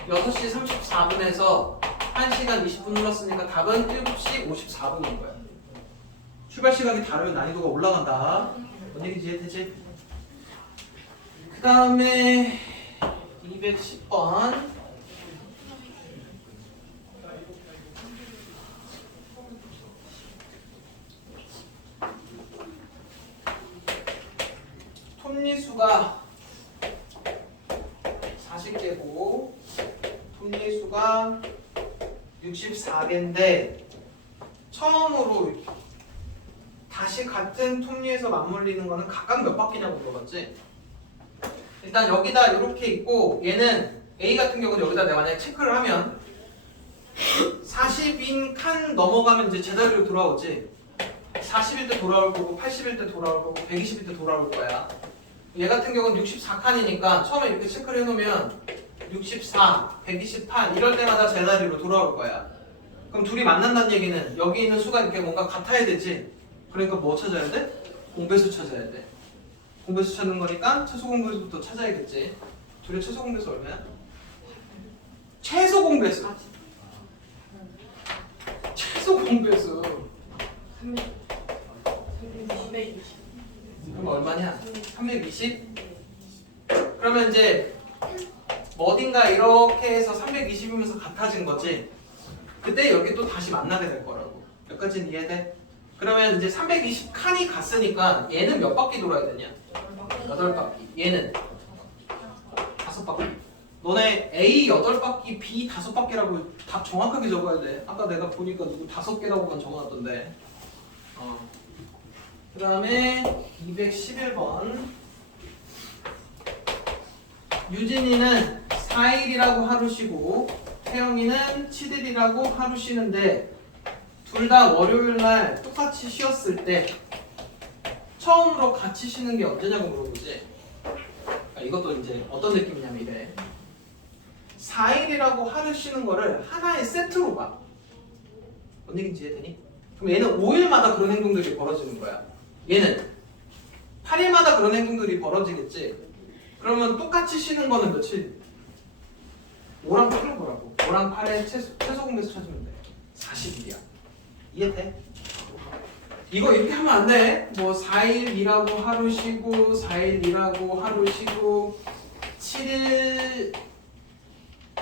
6시 34분에서 1시간 20분 흘렀으니까 답은 7시 54분인 거야. 출발 시각이 다르면 난이도가 올라간다. 뭔 얘기인지 이해되지? 그 다음에 210번 톱니수가 40개고 톱니수가 64개인데 처음으로 다시 같은 톱니에서 맞물리는 거는 각각 몇 바퀴냐고 물어봤지? 일단 여기다 이렇게 있고 얘는 A 같은 경우는 여기다 내가 만약에 체크를 하면 40인 칸 넘어가면 이제 제자리로 돌아오지. 40일 때 돌아올 거고 80일 때 돌아올 거고 120일 때 돌아올 거야. 얘 같은 경우는 64칸이니까 처음에 이렇게 체크를 해놓으면 64, 128 이럴 때마다 제자리로 돌아올 거야. 그럼 둘이 만난다는 얘기는 여기 있는 수가 이렇게 뭔가 같아야 되지. 그러니까 뭐 찾아야 돼? 공배수 찾아야 돼. 공배수 찾는 거니까 최소 공배수부터 찾아야겠지. 둘의 최소 공배수 얼마야? 최소 공배수. 최소 공배수. 320. 그럼 얼마냐? 320? 그러면 이제 어딘가 이렇게 해서 320이면서 같아진 거지. 그때 여기 또 다시 만나게 될 거라고. 여기까지는 이해돼? 그러면 이제 320 칸이 갔으니까 얘는 몇 바퀴 돌아야 되냐? 8바퀴. 얘는 5바퀴. 너네 A 8바퀴, B 5바퀴라고 답 정확하게 적어야 돼. 아까 내가 보니까 누구 5개라고만 적어놨던데. 그 다음에 211번. 유진이는 4일이라고 하루 쉬고 태영이는 7일이라고 하루 쉬는데 둘 다 월요일날 똑같이 쉬었을 때 처음으로 같이 쉬는 게 언제냐고 물어보지. 그러니까 이것도 이제 어떤 느낌이냐면 이래. 4일이라고 하루 쉬는 거를 하나의 세트로 봐. 뭔 얘기인지 이해되니? 그럼 얘는 5일마다 그런 행동들이 벌어지는 거야. 얘는 8일마다 그런 행동들이 벌어지겠지. 그러면 똑같이 쉬는 거는 며칠? 5랑 8을 보라고. 5랑 8의 최소 공배수 찾으면 돼. 40일이야. 이해돼? 이거 이렇게 하면 안 돼. 뭐 4일 일하고 하루 쉬고 4일 일하고 하루 쉬고 7일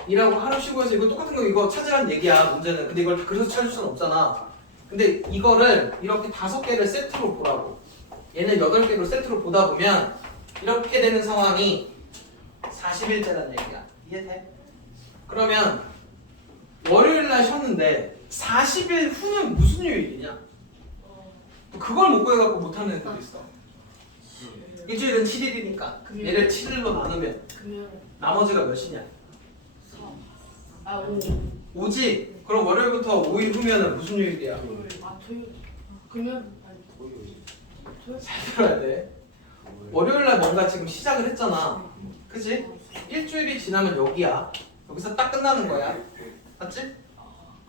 일하고 하루 쉬고 해서 이거 똑같은 거 이거 찾으라는 얘기야. 문제는. 근데 이걸 그래서 찾을 수는 없잖아. 근데 이거를 이렇게 5개를 세트로 보라고. 얘는 8개로 세트로 보다 보면 이렇게 되는 상황이 40일째라는 얘기야. 이해돼? 그러면 월요일 날 쉬었는데 40일 후는 무슨 요일이냐? 그걸 못 구해갖고 못하는 애들도 있어. 일주일은 7일이니까 얘를 7일로 나누면 금요일. 나머지가 몇이냐? 4. 5. 5지? 그럼 월요일부터 5일 후면은 무슨 요일이야? 토요일. 금요일. 토요일. 잘 들어야 돼. 월요일날 뭔가 지금 시작을 했잖아. 그지? 일주일이 지나면 여기야. 여기서 딱 끝나는 거야. 맞지?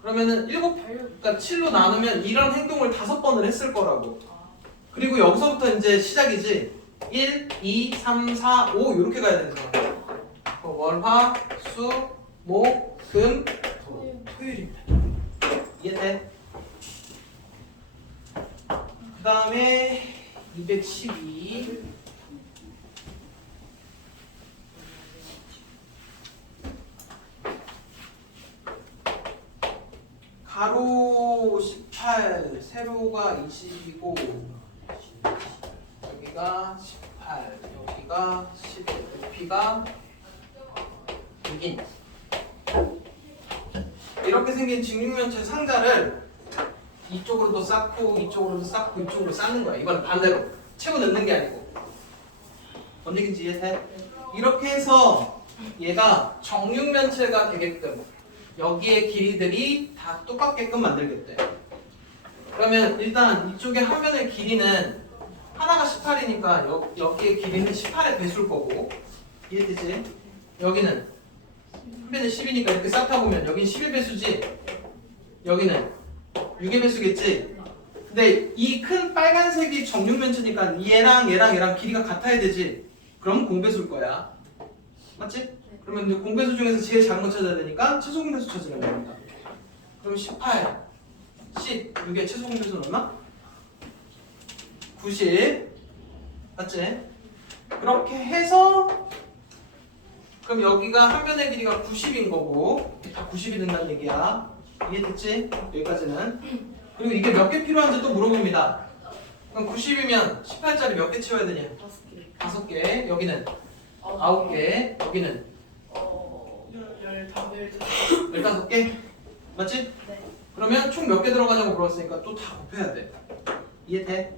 그러면은 그러니까 7로 나누면 이런 행동을 5번을 했을 거라고. 그리고 여기서부터 이제 시작이지. 1, 2, 3, 4, 5 이렇게 가야 되는 상황이야. 월, 화, 수, 목, 금, 토요일입니다. 이해돼? 그 다음에 212. 가로 18, 세로가 20이고 여기가 18, 여기가 11, 높이가 6인. 이렇게 생긴 직육면체 상자를 이쪽으로도 쌓고 이쪽으로도 쌓고 이쪽으로 쌓는 거야. 이건 반대로 채워 넣는 게 아니고. 뭔 얘기인지 이해돼? 이렇게 해서 얘가 정육면체가 되게끔 여기의 길이들이 다 똑같게끔 만들겠대. 그러면 일단 이쪽에 한 변의 길이는 하나가 18이니까 여기의 길이는 18의 배수일 거고. 이해되지? 여기는 한 변의 10이니까 이렇게 쌓다 보면 여기는 11배수지. 여기는 6의 배수겠지. 근데 이 큰 빨간색이 정육면체니까 얘랑 길이가 같아야 되지. 그럼 공배수일 거야. 맞지? 그러면 이제 공배수 중에서 제일 작은 거 찾아야 되니까 최소 공배수 찾으면 됩니다. 그럼 18, 10, 6의 최소 공배수는 얼마? 90. 맞지? 그렇게 해서 그럼 여기가 한 변의 길이가 90인 거고 다 90이 된다는 얘기야. 이해됐지? 여기까지는. 그리고 이게 몇 개 필요한지 또 물어봅니다. 그럼 90이면 18짜리 몇 개 채워야 되냐? 5개. 5개. 여기는 9개. 여기는 15개? 맞지? 네. 그러면 총 몇 개 들어가냐고 물었으니까 또 다 곱해야 돼. 이해돼?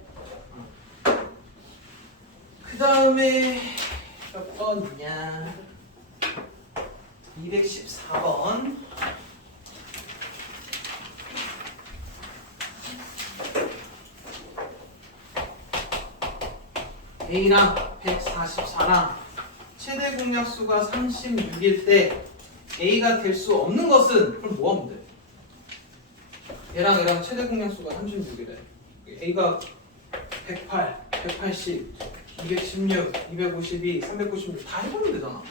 그 다음에 몇 번이냐? 214번. A랑 144랑 최대 공약수가 36일 때 A가 될 수 없는 것은 그럼 뭐 하면 돼? 얘랑 최대 공약수가 36이래. A가 108, 180, 216, 252, 396 다 해보면 되잖아.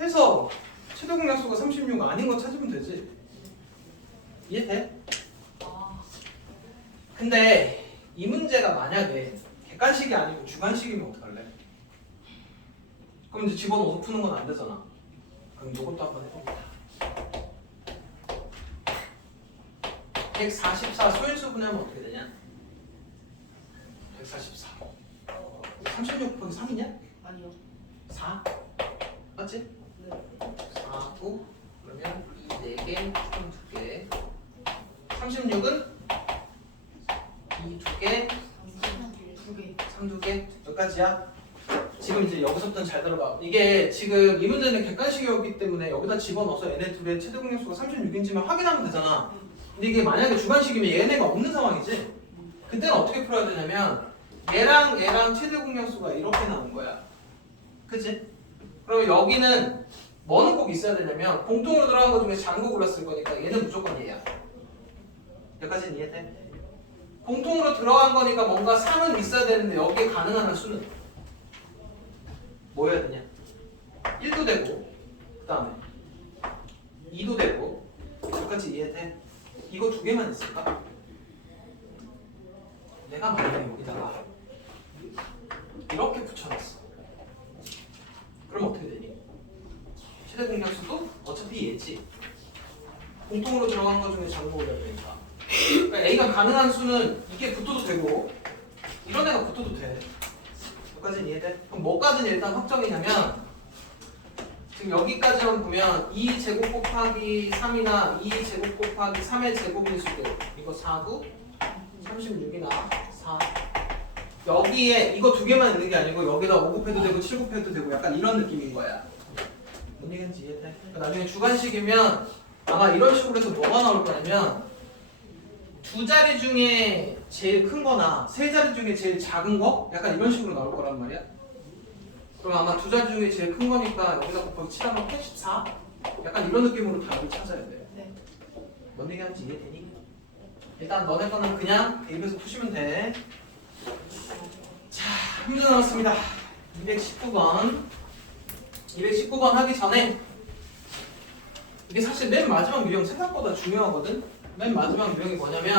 해서 최대 공약수가 36 아닌 거 찾으면 되지. 이해돼? 아, 근데 이 문제가 만약에 객관식이 아니고 주관식이면 어떡할래? 그럼 이제 집어넣어서 푸는 건 안 되잖아. 그럼 이것도 한번 해봅니다. 144 소인수 분해하면 어떻게 되냐? 144 36 곱하기 3이냐? 아니요. 4 맞지? 네. 4, 9 그러면 2, 4개, 총 2개 36은 2, 2개 2개. 3, 2개 여기까지야. 지금 이제 여기서부터는 잘 들어봐. 이게 지금 이 문제는 객관식이었기 때문에 여기다 집어넣어서 얘네 둘의 최대 공약수가 36인지만 확인하면 되잖아. 근데 이게 만약에 주관식이면 얘네가 없는 상황이지. 그때는 어떻게 풀어야 되냐면 얘랑 최대 공약수가 이렇게 나온 거야. 그치? 그럼 여기는 뭐는 꼭 있어야 되냐면 공통으로 들어간 것 중에 작은 거 골랐을 거니까 얘는 무조건 얘야. 여기까지는 이해돼? 공통으로 들어간 거니까 뭔가 3은 있어야 되는데 여기에 가능한 한 수는 뭐여야 되냐? 1도 되고 그 다음에 2도 되고 여기까지 이해돼? 이거 두 개만 있을까? 내가 만약에 여기다가 이렇게 붙여놨어. 그럼 어떻게 되니? 최대 공약수도 어차피 얘지. 공통으로 들어간 것 중에 작은 거 올려야 되니까. 그러니까 A가 가능한 수는 이게 붙어도 되고 이런 애가 붙어도 돼. 여기까지는 이해돼? 그럼 뭐까지는 일단 확정이냐면 지금 여기까지만 보면 2제곱 곱하기 3이나 2제곱 곱하기 3의 제곱일 수도 이거 4구 36이나 4 여기에 이거 두 개만 있는 게 아니고 여기다 5 곱해도 되고 7 곱해도 되고 약간 이런 느낌인 거야. 뭔 얘기인지 이해돼? 그러니까 나중에 주관식이면 아마 이런 식으로 해서 뭐가 나올 거냐면 두 자리 중에 제일 큰 거나 세 자리 중에 제일 작은 거? 약간 이런 식으로 나올 거란 말이야. 그럼 아마 두 자리 중에 제일 큰 거니까 여기다 곱하기 7하면 84? 약간 이런 느낌으로 답을 찾아야 돼. 네. 뭔 얘기하는지 이해되니? 일단 너네 거는 그냥 대입해서 푸시면 돼. 자, 문제 나왔습니다. 219번. 219번 하기 전에 이게 사실 맨 마지막 유형 생각보다 중요하거든? 맨 마지막 유형이 뭐냐면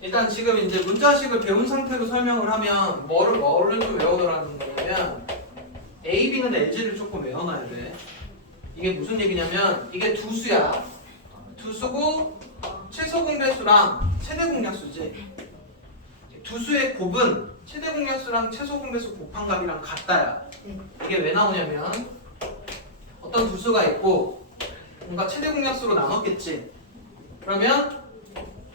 일단 지금 이제 문자식을 배운 상태로 설명을 하면 뭐를 좀 외워놓으라는 거냐면 A, B는 LG를 조금 외워놔야 돼. 이게 무슨 얘기냐면 이게 두 수야. 두 수고 최소 공배수랑 최대 공약수지. 두 수의 곱은 최대 공약수랑 최소 공배수 곱한 값이랑 같다야. 이게 왜 나오냐면 어떤 두 수가 있고 뭔가 최대 공약수로 나눴겠지. 그러면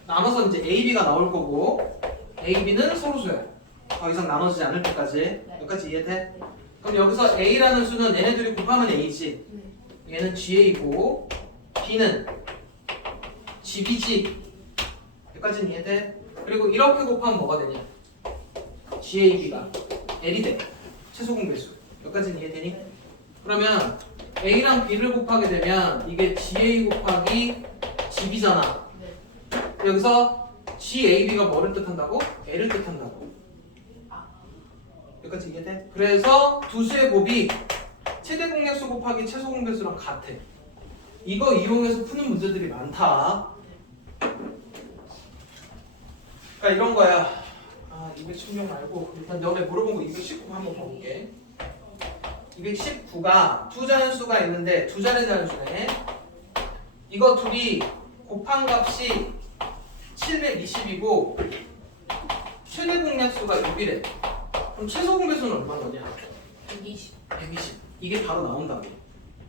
나눠서 이제 A, B가 나올 거고 A, B는 서로수야. 더 이상 나눠지지 않을 때까지. 여기까지 이해돼? 그럼 여기서 A라는 수는 얘네들이 곱하면 A지. 얘는 GA고 B는 GB지. 여기까지는 이해돼? 그리고 이렇게 곱하면 뭐가 되냐? GAB가 L이 돼. 최소 공배수. 여기까지는 이해되니? 그러면 A랑 B를 곱하게 되면 이게 GA 곱하기 GB잖아. 여기서 GAB가 뭐를 뜻한다고? L을 뜻한다고. 여기까지 이해돼? 그래서 두 수의 곱이 최대 공약수 곱하기 최소 공배수랑 같아. 이거 이용해서 푸는 문제들이 많다. 그러니까 이런 거야. 216 말고 일단 너네 물어본 거 219 한번 봐볼게. 219가 두 자연수가 있는데 두 자리 자연수네. 이거 둘이 곱한 값이 720이고 최대 공약수가 6이래. 그럼 최소 공배수는 얼마냐? 120. 120. 이게 바로 나온다고.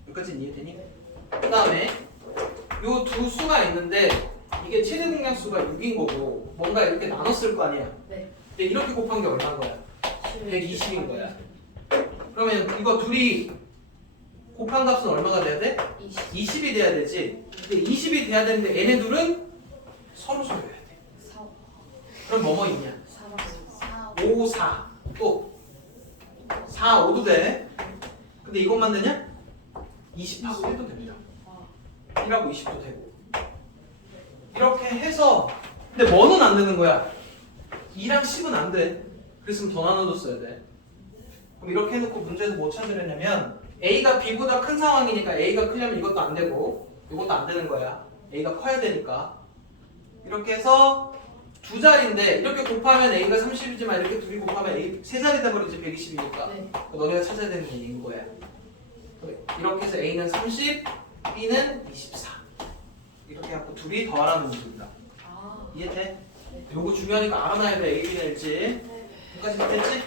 여기까지는 이해되니? 그 다음에 요 두 수가 있는데 이게 최대 공약수가 6인 거고 뭔가 이렇게 나눴을 거 아니야. 네. 근데 이렇게 곱한 게 얼마인 거야? 120인 거야. 그러면 이거 둘이 곱한 값은 얼마가 돼야 돼? 20. 20이 돼야 되지. 근데 20이 돼야 되는데 얘네 둘은 서로 해야 돼. 4. 그럼 뭐뭐 있냐? 4. 5, 4. 또 4, 5도 돼. 근데 이것만 되냐? 20하고 1도 됩니다. 1하고 20도 되고. 이렇게 해서 근데 뭐는 안 되는 거야? 2랑 10은 안 돼. 그랬으면 더 나눠줬어야 돼. 그럼 이렇게 해놓고 문제에서 뭐 찾으려냐면 A가 B보다 큰 상황이니까 A가 크려면 이것도 안 되고 이것도 안 되는 거야. A가 커야 되니까. 이렇게 해서 두 자리인데 이렇게 곱하면 A가 30이지만 이렇게 둘이 곱하면 A 세 자리 돼버리지 120이니까. 네. 너네가 찾아야 되는 게 이거야. 이렇게 해서 A는 30, B는 24. 이렇게 해갖고 둘이 더하라는 문제입니다. 아. 이해돼? 네. 요거 중요하니까 알아놔야 돼. A, B는 일지. 네. 여기까지 됐지?